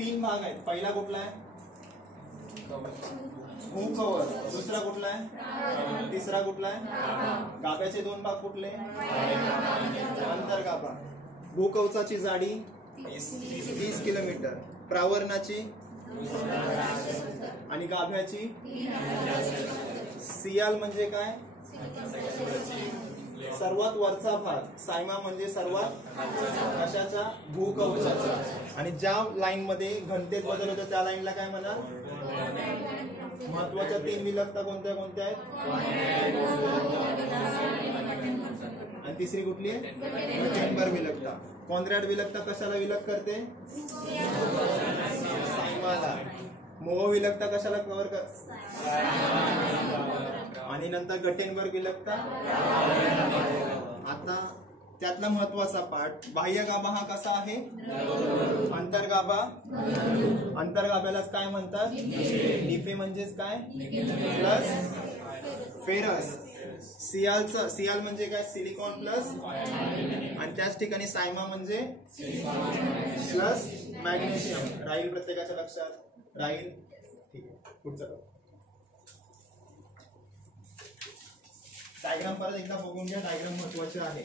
तीन भाग आहेत. पहिला कुठला आहे? भूकवच. दुसरा कुठला आहे? तिसरा कुठला आहे? गाभ्याचे दोन भाग कुठले? अंतर्गाभा. भूकवचाची जाडी 30 किलोमीटर, प्रावरणाची आणि गाभ्याची. सियाल म्हणजे काय? सर्वात वरचा भाग. सायमा म्हणजे सर्वात कशाचा? भूकवचाचा. आणि ज्या लाईन मध्ये घनतेत बदल होतो त्या लाईनला काय म्हणा? महत्वाच्या तीन विलकता कोणत्या कोणत्या आहेत? आणि तिसरी कुठली आहे? गटेनबर्ग विलकता. कॉन्रॅड विलकता कशाला विलक करते? सायमाला. मोहो विलकता कशाला कव्हर कर? आणि नंतर गटेनबर्ग विलकता. आता त्यातला महत्वाचा पार्ट, बाह्यगाभा हा कसा आहे? अंतर्गाभा. अंतर्गाभ्यालाच काय म्हणतात? निफे म्हणजेच काय? Plus ferrous. सियालचा सियाल म्हणजे काय? सिलिकॉन प्लस, आणि त्याच ठिकाणी सायमा म्हणजे प्लस मॅग्नेशियम. राहील प्रत्येकाच्या लक्षात? राहील. ठीक आहे, पुढचं डायग्राम परत एकदा बघून घ्या. डायग्राम महत्वाचे आहे.